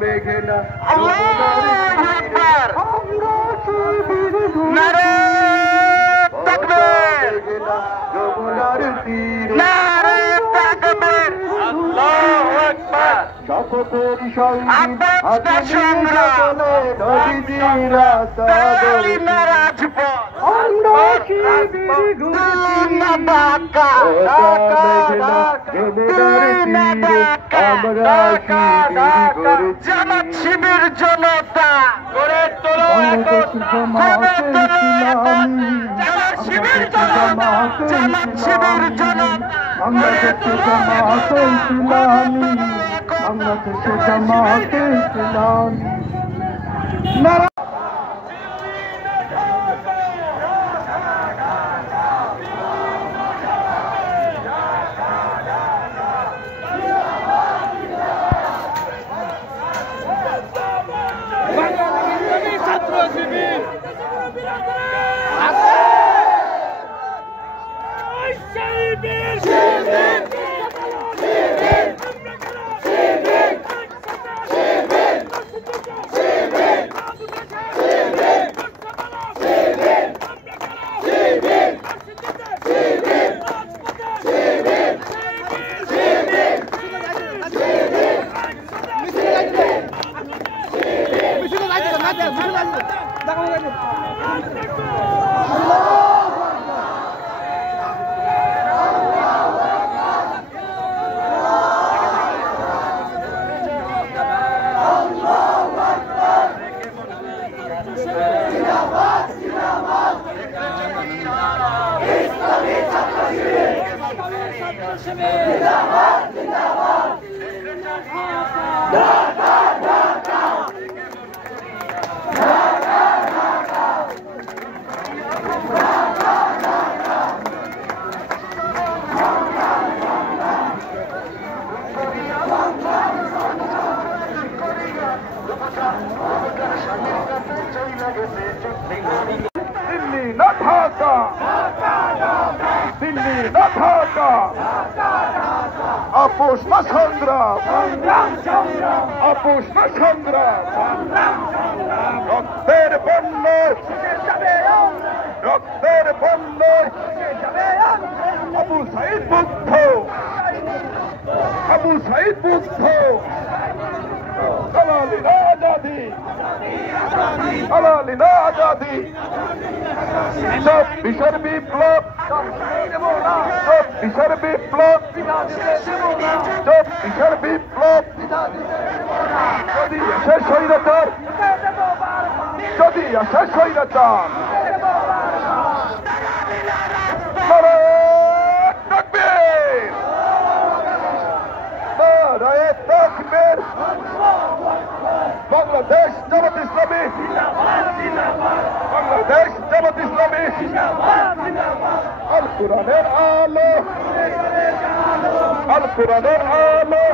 মেঘনা যমুনার তীরে শপথের সঙ্গীত হাতে নিয়ে চলে নদীরা সাগর আমরা শিবির ঘুরছি ঢাকা যমুনার তীরে আমরা শিবির ঘুরছি জামাত শিবির জনতা করে তোলো জামাত শিবির জনতা জামাত শিবির জনতা বাংলাদেশে জামাতে ইসলামী বাংলাদেশে জামাতে ইসলামী নারা ছাত্র শিবির দিল্লি না ঢাকা দিল্লি না ঢাকা আপোষ না সংগ্রাম আপোষ না সংগ্রাম রক্তের বন্য রক্তের বন্য আবু সাইদ বুদ্ধ আবু সাইদ বুদ্ধ দালালিনা আজাদি দালালিনা আজাদি সব বিশাল বিপ্লব সব বিশাল বিপ্লব সব বিশাল বিপ্লব যদি আসে স্বৈরাচার যদি আসে স্বৈরাচার বাংলাদেশ জামাত ইসলামী বাংলাদেশ জামাত ইসলামী আল কোরআনের আলো আল কোরআনের আলো